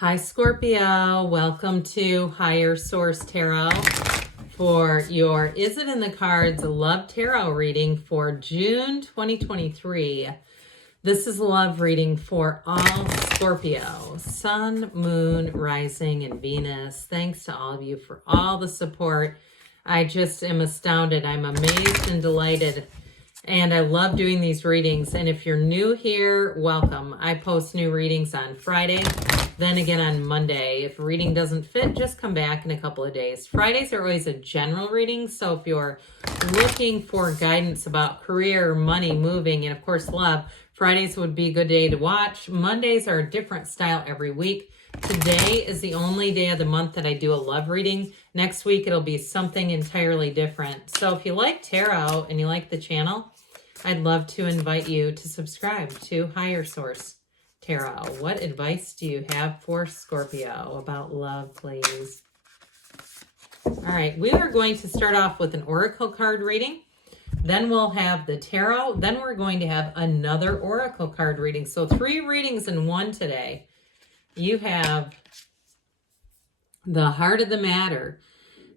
Hi, Scorpio. Welcome to Higher Source Tarot for your Is It in the Cards Love Tarot reading for June 2023. This is a love reading for all Scorpio, Sun, Moon, Rising, and Venus. Thanks to all of you for all the support. I just am astounded. I'm amazed and delighted. And I love doing these readings. And if you're new here, welcome. I post new readings on Friday, then again on Monday. If a reading doesn't fit, just come back in a couple of days. Fridays are always a general reading. So if you're looking for guidance about career, money, moving, and of course love, Fridays would be a good day to watch. Mondays are a different style every week. Today is the only day of the month that I do a love reading. Next week, it'll be something entirely different. So if you like tarot and you like the channel, I'd love to invite you to subscribe to Higher Source Tarot. What advice do you have for Scorpio about love, please? All right, we are going to start off with an oracle card reading. Then we'll have the tarot. Then we're going to have another oracle card reading. So 3 readings in one today. You have the heart of the matter.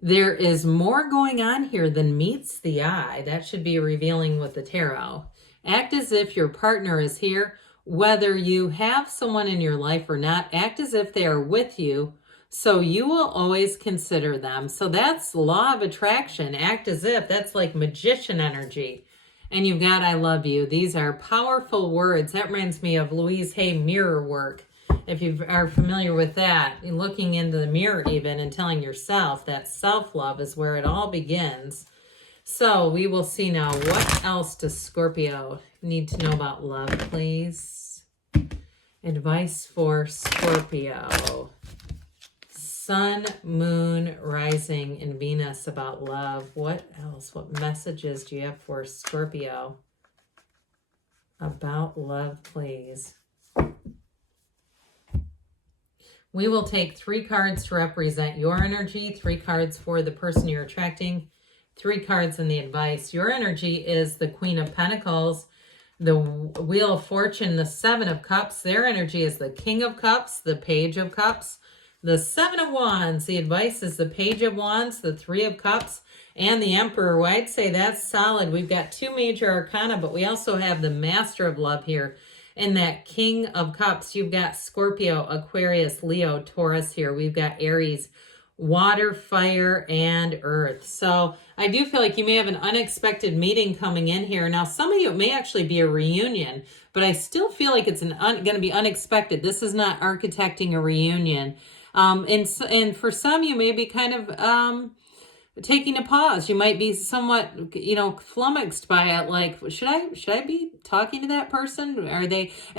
There is more going on here than meets the eye. That should be revealing with the tarot. Act as if your partner is here. Whether you have someone in your life or not, act as if they are with you, so you will always consider them. So that's law of attraction. Act as if. That's like magician energy. And you've got I love you. These are powerful words. That reminds me of Louise Hay mirror work. If you are familiar with that, looking into the mirror even and telling yourself that self-love is where it all begins. So we will see now, what else does Scorpio need to know about love, please? Advice for Scorpio. Sun, Moon, Rising, and Venus about love. What else? What messages do you have for Scorpio about love, please? We will take 3 cards to represent your energy, 3 cards for the person you're attracting, 3 cards in the advice. Your energy is the Queen of Pentacles, the Wheel of Fortune, the 7 of Cups. Their energy is the King of Cups, the Page of Cups, the 7 of Wands. The advice is the Page of Wands, the 3 of Cups, and the Emperor. Well, I'd say that's solid. We've got 2 major arcana, but we also have the Master of Love here. In that King of Cups, you've got Scorpio, Aquarius, Leo, Taurus here. We've got Aries, water, fire, and earth. So I do feel like you may have an unexpected meeting coming in here. Now, some of you, it may actually be a reunion, but I still feel like it's going to be unexpected. This is not architecting a reunion. And for some, you may be kind of taking a pause. You might be somewhat, flummoxed by it. Like, should I be talking to that person? And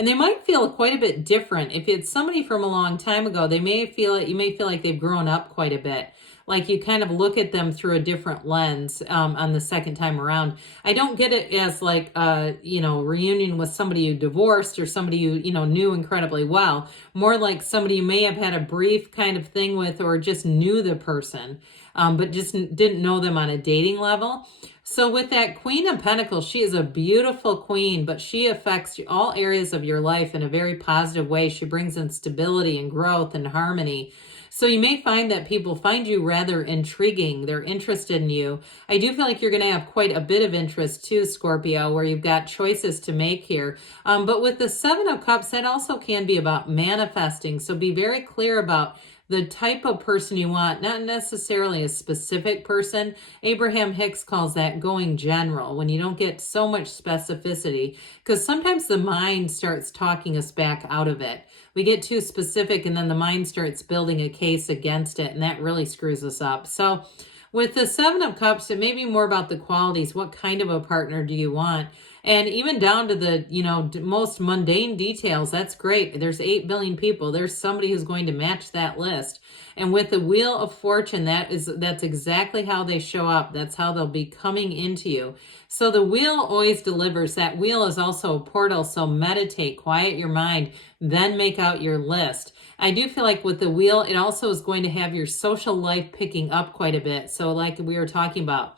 they might feel quite a bit different. If it's somebody from a long time ago, you may feel like they've grown up quite a bit. Like you kind of look at them through a different lens on the second time around. I don't get it as like reunion with somebody you divorced or somebody you knew incredibly well. More like somebody you may have had a brief kind of thing with, or just knew the person, but just didn't know them on a dating level. So with that Queen of Pentacles, she is a beautiful queen, but she affects all areas of your life in a very positive way. She brings in stability and growth and harmony. So you may find that people find you rather intriguing. They're interested in you. I do feel like you're going to have quite a bit of interest too, Scorpio, where you've got choices to make here. But with the 7 of Cups, that also can be about manifesting. So be very clear about the type of person you want, not necessarily a specific person. Abraham Hicks calls that going general, when you don't get so much specificity, because sometimes the mind starts talking us back out of it. We get too specific and then the mind starts building a case against it, and that really screws us up. So with the 7 of Cups, it may be more about the qualities. What kind of a partner do you want? And even down to the, most mundane details, that's great. There's 8 billion people. There's somebody who's going to match that list. And with the Wheel of Fortune, that's exactly how they show up. That's how they'll be coming into you. So the wheel always delivers. That wheel is also a portal. So meditate, quiet your mind, then make out your list. I do feel like with the wheel, it also is going to have your social life picking up quite a bit. So like we were talking about,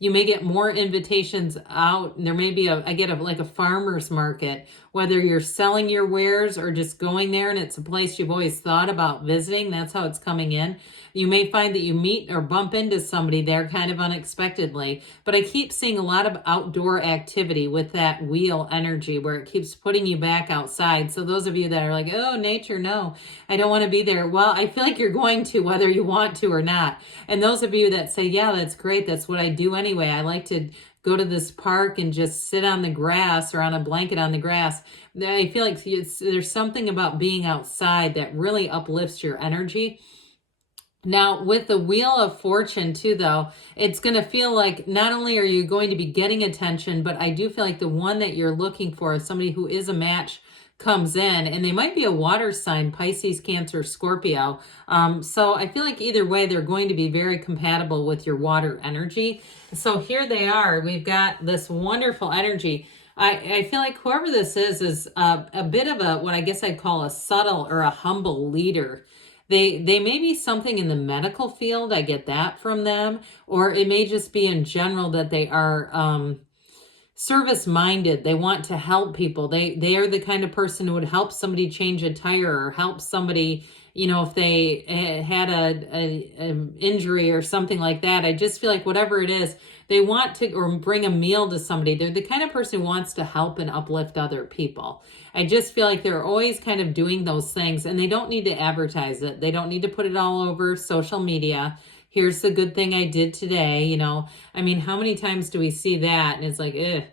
you may get more invitations out. There may be like a farmer's market, whether you're selling your wares or just going there and it's a place you've always thought about visiting. That's how it's coming in. You may find that you meet or bump into somebody there kind of unexpectedly, but I keep seeing a lot of outdoor activity with that wheel energy where it keeps putting you back outside. So those of you that are like, oh, nature, no, I don't want to be there. Well, I feel like you're going to, whether you want to or not. And those of you that say, yeah, that's great, that's what I do anyway, I like to go to this park and just sit on the grass or on a blanket on the grass. I feel like there's something about being outside that really uplifts your energy. Now, with the Wheel of Fortune too, though, it's going to feel like not only are you going to be getting attention, but I do feel like the one that you're looking for is somebody who is a match comes in, and they might be a water sign, Pisces, Cancer, Scorpio. So I feel like either way, they're going to be very compatible with your water energy. So here they are. We've got this wonderful energy. I feel like whoever this is a bit of a, what I guess I'd call a subtle or a humble leader. They may be something in the medical field. I get that from them. Or it may just be in general that they are service-minded. They want to help people. They are the kind of person who would help somebody change a tire or help somebody, you know, if they had an injury or something like that. I just feel like whatever it is, they want to, or bring a meal to somebody. They're the kind of person who wants to help and uplift other people. I just feel like they're always kind of doing those things, and they don't need to advertise it. They don't need to put it all over social media. Here's the good thing I did today. You know, I mean, how many times do we see that? And it's like, ugh.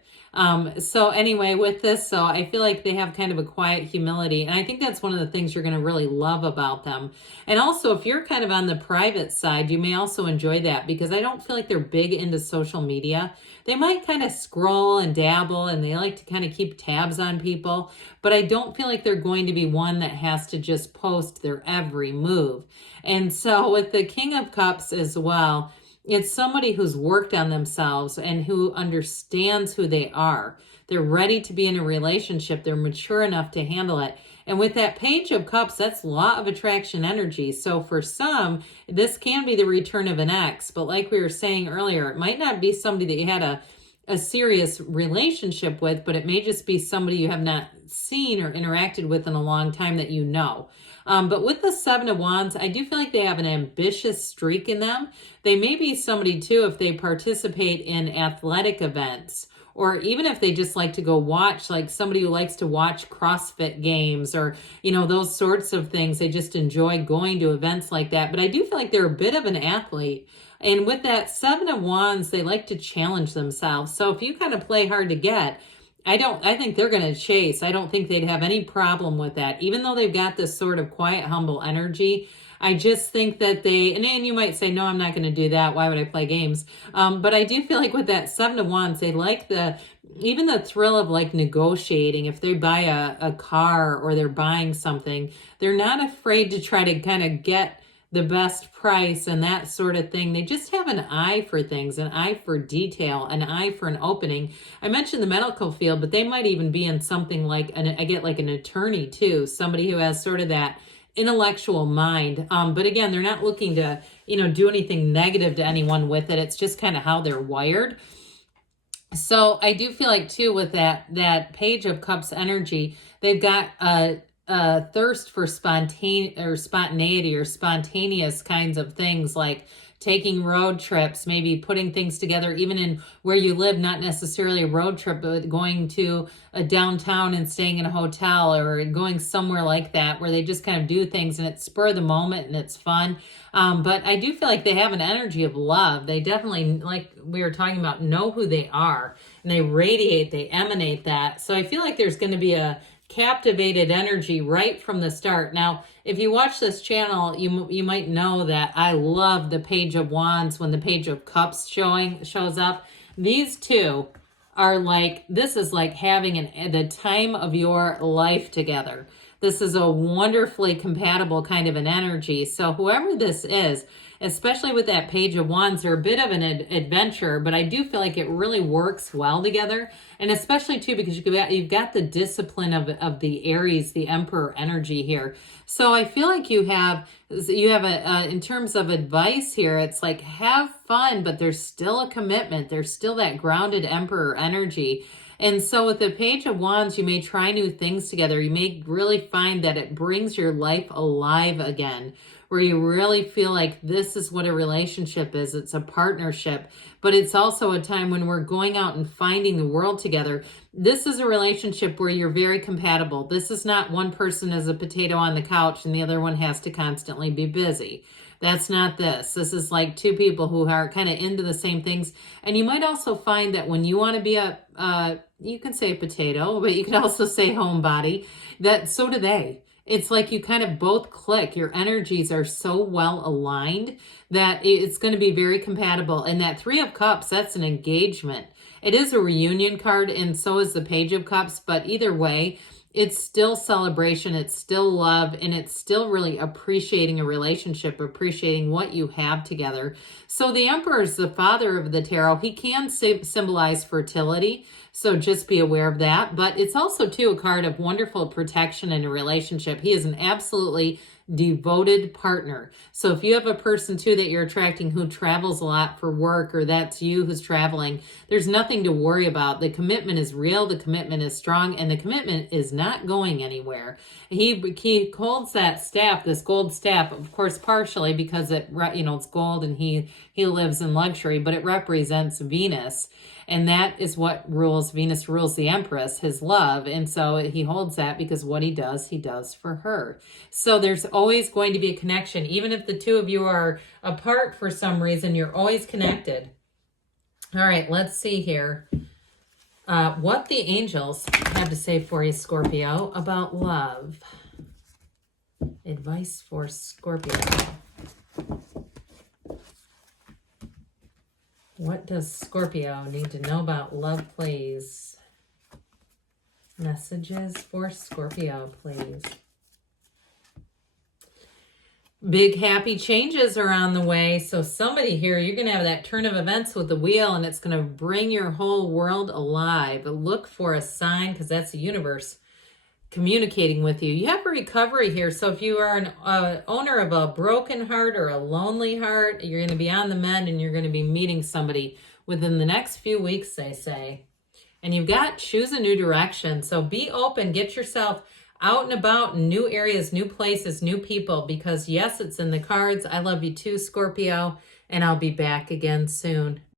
So anyway, with this, so I feel like they have kind of a quiet humility. And I think that's one of the things you're going to really love about them. And also, if you're kind of on the private side, you may also enjoy that, because I don't feel like they're big into social media. They might kind of scroll and dabble, and they like to kind of keep tabs on people, but I don't feel like they're going to be one that has to just post their every move. And so with the King of Cups as well, it's somebody who's worked on themselves and who understands who they are. They're ready to be in a relationship. They're mature enough to handle it. And with that Page of Cups, that's law of attraction energy. So for some, this can be the return of an ex. But like we were saying earlier, it might not be somebody that you had a serious relationship with, but it may just be somebody you have not seen or interacted with in a long time that you know. But with the Seven of Wands, I do feel like they have an ambitious streak in them. They may be somebody too, if they participate in athletic events, or even if they just like to go watch, like somebody who likes to watch CrossFit games or, you know, those sorts of things. They just enjoy going to events like that. But I do feel like they're a bit of an athlete. And with that Seven of Wands, they like to challenge themselves. So if you kind of play hard to get, I think they're going to chase. I don't think they'd have any problem with that. Even though they've got this sort of quiet, humble energy, I just think that and you might say, no, I'm not going to do that. Why would I play games? But I do feel like with that Seven of Wands, they like even the thrill of like negotiating. If they buy a car or they're buying something, they're not afraid to try to kind of get the best price and that sort of thing. They just have an eye for things, an eye for detail, an eye for an opening. I mentioned the medical field, but they might even be in something like, I get like an attorney too, somebody who has sort of that intellectual mind. But again, they're not looking to, you know, do anything negative to anyone with it. It's just kind of how they're wired. So I do feel like too, with that Page of Cups energy, they've got a thirst for spontaneity or spontaneous kinds of things, like taking road trips, maybe putting things together, even in where you live, not necessarily a road trip, but going to a downtown and staying in a hotel or going somewhere like that, where they just kind of do things and it's spur of the moment and it's fun. But I do feel like they have an energy of love. They definitely, like we were talking about, know who they are, and they radiate, they emanate that. So I feel like there's going to be a captivated energy right from the start. Now, if you watch this channel, you might know that I love the Page of Wands when the Page of Cups shows up. These two are like, this is like having the time of your life together. This is a wonderfully compatible kind of an energy. So whoever this is, especially with that Page of Wands, they're a bit of an adventure, but I do feel like it really works well together. And especially too, because you've got the discipline of the Aries, the Emperor energy here. So I feel like you have in terms of advice here, it's like, have fun, but there's still a commitment. There's still that grounded Emperor energy. And so with the Page of Wands, you may try new things together. You may really find that it brings your life alive again, where you really feel like this is what a relationship is. It's a partnership, but it's also a time when we're going out and finding the world together. This is a relationship where you're very compatible. This is not one person is a potato on the couch and the other one has to constantly be busy. That's not this. This is like two people who are kind of into the same things. And you might also find that when you want to be you can say potato, but you can also say homebody, that so do they. It's like you kind of both click. Your energies are so well aligned that it's going to be very compatible. And that Three of Cups, that's an engagement. It is a reunion card, and so is the Page of Cups. But either way, it's still celebration, it's still love, and it's still really appreciating a relationship, appreciating what you have together. So the Emperor is the father of the tarot. He can symbolize fertility, so just be aware of that. But it's also, too, a card of wonderful protection in a relationship. He is an absolutely devoted partner. So if you have a person too that you're attracting who travels a lot for work, or that's you who's traveling, there's nothing to worry about. The commitment is real, the commitment is strong, and the commitment is not going anywhere. He holds that staff, this gold staff, of course partially because it's gold and he lives in luxury, but it represents Venus. And that is what rules, Venus rules the Empress, his love. And so he holds that because what he does for her. So there's always going to be a connection. Even if the two of you are apart for some reason, you're always connected. All right, let's see here. What the angels have to say for you, Scorpio, about love. Advice for Scorpio. What does Scorpio need to know about love, please? Messages for Scorpio, please. Big happy changes are on the way. So somebody here, you're going to have that turn of events with the wheel, and it's going to bring your whole world alive. But look for a sign, because that's the universe communicating with you. You have a recovery here. So if you are an owner of a broken heart or a lonely heart, you're going to be on the mend, and you're going to be meeting somebody within the next few weeks, they say. And you've got choose a new direction. So be open, get yourself out and about in new areas, new places, new people, because yes, it's in the cards. I love you too, Scorpio, and I'll be back again soon.